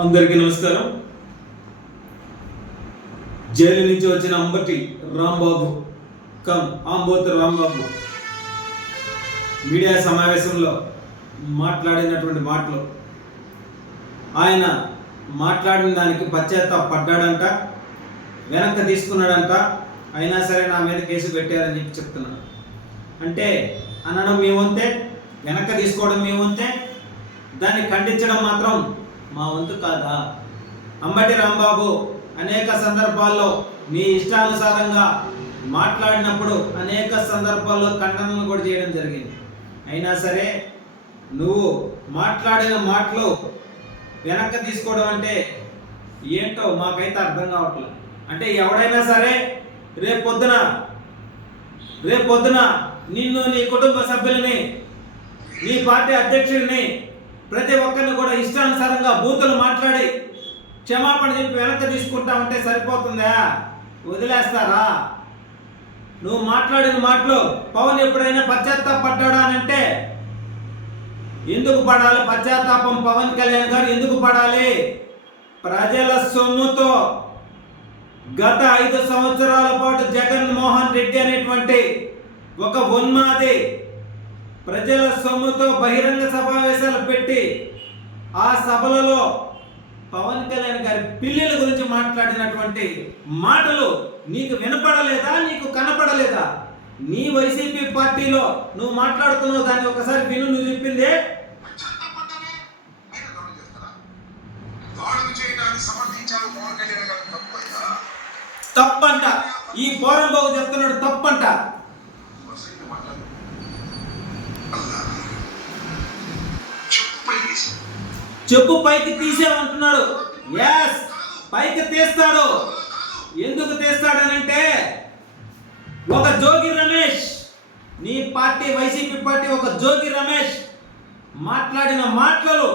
అందరికీ నమస్కారం. జైలు నుంచి వచ్చిన అంబటి రాంబాబు కమ్ ఆంబోతు రాంబాబు మీడియా సమావేశంలో మాట్లాడినటువంటి మాటలు. ఆయన మాట్లాడిన దానికి పశ్చాత్తాపడ్డాడంట వెనక్కి తీసుకున్నాడంట అయినా సరే నా మీద కేసు పెట్టారని చెప్పి చెప్తున్నాడు. అంటే అనడం మేమంతే వెనక్కి తీసుకోవడం మేమంతే దాన్ని ఖండించడం మాత్రం మా వంతు కాదా? అంబటి రాంబాబు అనేక సందర్భాల్లో మీ ఇష్టానుసారంగా మాట్లాడినప్పుడు అనేక సందర్భాల్లో ఖండనలు కూడా చేయడం జరిగింది. అయినా సరే నువ్వు మాట్లాడిన మాటలు వెనక్కి తీసుకోవడం అంటే ఏంటో మాకైతే అర్థం కావట్లేదు. అంటే ఎవడైనా సరే రేపు పొద్దున రేపు పొద్దున నిన్ను నీ కుటుంబ సభ్యులని నీ పార్టీ అధ్యక్షుడిని ప్రతి ఒక్కరిని కూడా ఇష్టానుసారంగా బూతులు మాట్లాడి క్షమాపణ చెప్పి వెనక్కి తీసుకుంటా ఉంటే సరిపోతుందా? వదిలేస్తారా? నువ్వు మాట్లాడిన మాటలు పవన్ ఎప్పుడైనా పశ్చాత్తాపడ్డాడా అంటే ఎందుకు పడాలి? పశ్చాత్తాపం పవన్ కళ్యాణ్ గారు ఎందుకు పడాలి? ప్రజల సొమ్ముతో గత ఐదు సంవత్సరాల పాటు జగన్మోహన్ రెడ్డి అనేటువంటి ఒక ఉన్మాది ప్రజల సొమ్ముతో బహిరంగ సమావేశాలు పెట్టి ఆ సభలలో పవన్ కళ్యాణ్ గారి పిల్లల గురించి మాట్లాడినటువంటి మాటలు నీకు వినపడలేదా నీకు కనపడలేదా? నీ వైసీపీ పార్టీలో నువ్వు మాట్లాడుతున్నావు దాన్ని ఒకసారి విను నువ్వు చెప్పిందే? తప్పంట. ఈ పోరం బాబు చెప్తున్నాడు తప్పంట వసైన మాట్లాడు అల్లా చెప్పు ప్లీజ్ చెప్పు పైకి తీసేమంటున్నాడు ఎస్ పైకి తీస్తాడు. ఎందుకు తీస్తాడనంటే ఒక జోగి రమేష్ నీ పార్టీ వైసీపీ పార్టీ ఒక జోగి రమేష్ మాట్లాడిన మాటలు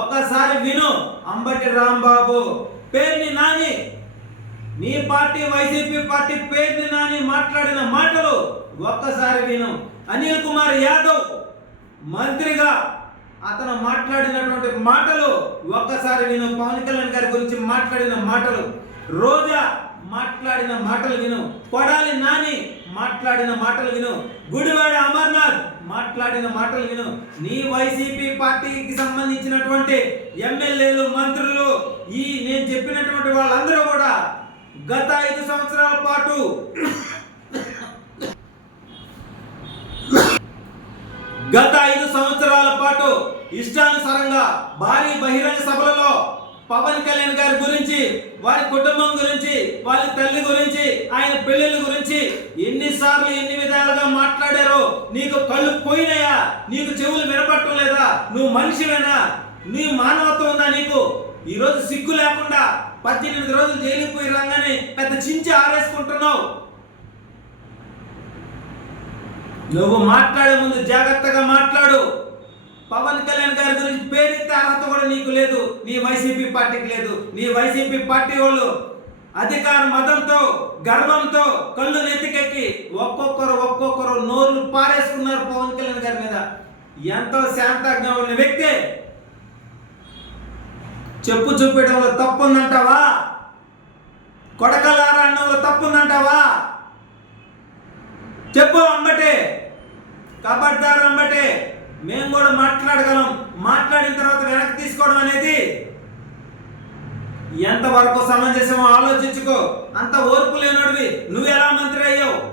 ఒక్కసారి విను. అంబటి రాంబాబు పేరుని నాని నీ పార్టీ వైసీపీ పార్టీ పేరుని నాని మాట్లాడిన మాటలు ఒక్కసారి విను. అనిల్ కుమార్ యాదవ్ మంత్రిగా అతను మాట్లాడినటువంటి మాటలు ఒక్కసారి విను. పవన్ కళ్యాణ్ గారి గురించి మాట్లాడిన మాటలు రోజా మాట్లాడిన మాటలు విను. కొడాలి నాని మాట్లాడిన మాటలు విను. గుడివాడ అమర్నాథ్ మాట్లాడిన మాటలు విను. నీ వైసీపీ పార్టీకి సంబంధించినటువంటి ఎమ్మెల్యేలు మంత్రులు ఈ నేను చెప్పినటువంటి వాళ్ళందరూ కూడా గత ఐదు సంవత్సరాల పాటు గత ఇష్టానుసారంగా భారీ బహిరంగ సభలలో పవన్ కళ్యాణ్ గారి గురించి వారి కుటుంబం గురించి వారి తల్లి గురించి ఆయన పెళ్ళిళ్ళ గురించి ఎన్నిసార్లు ఎన్ని విధాలుగా మాట్లాడారో నీకు కళ్ళు పోయినాయా? నీకు చెవులు వినపట్టం లేదా? నువ్వు మనిషివేనా? నీ మానవత్వం ఉందా నీకు? ఈరోజు సిగ్గు లేకుండా పద్దెనిమిది రోజులు జైలుకి పోయి రాగానే పెద్ద చించి ఆరేసుకుంటున్నావు. నువ్వు మాట్లాడే ముందు జాగ్రత్తగా మాట్లాడు. పవన్ కళ్యాణ్ గారి గురించి పేరెత్తే అర్హత కూడా నీకు లేదు. నీ వైసీపీ పార్టీకి లేదు. నీ వైసీపీ పార్టీ వాళ్ళు అధికార మతంతో గర్వంతో కళ్ళు నెత్తికెక్కి ఒక్కొక్కరు ఒక్కొక్కరు నోర్లు పారేసుకున్నారు పవన్ కళ్యాణ్ గారి మీద. ఎంతో శాంతంగా ఉన్న వ్యక్తే చెప్పు చూపించడంలో తప్పుందంటావా? కొడకలారా అనడంలో తప్పుందంటావా? చెప్పు అంబటే మేము కూడా మాట్లాడగలం. మాట్లాడిన తర్వాత వెనక్కి తీసుకోవడం అనేది ఎంతవరకు సమంజసమో ఆలోచించుకో. అంత ఓర్పు లేనోడివి. నువ్వు ఎలా మంత్రి అయ్యావు?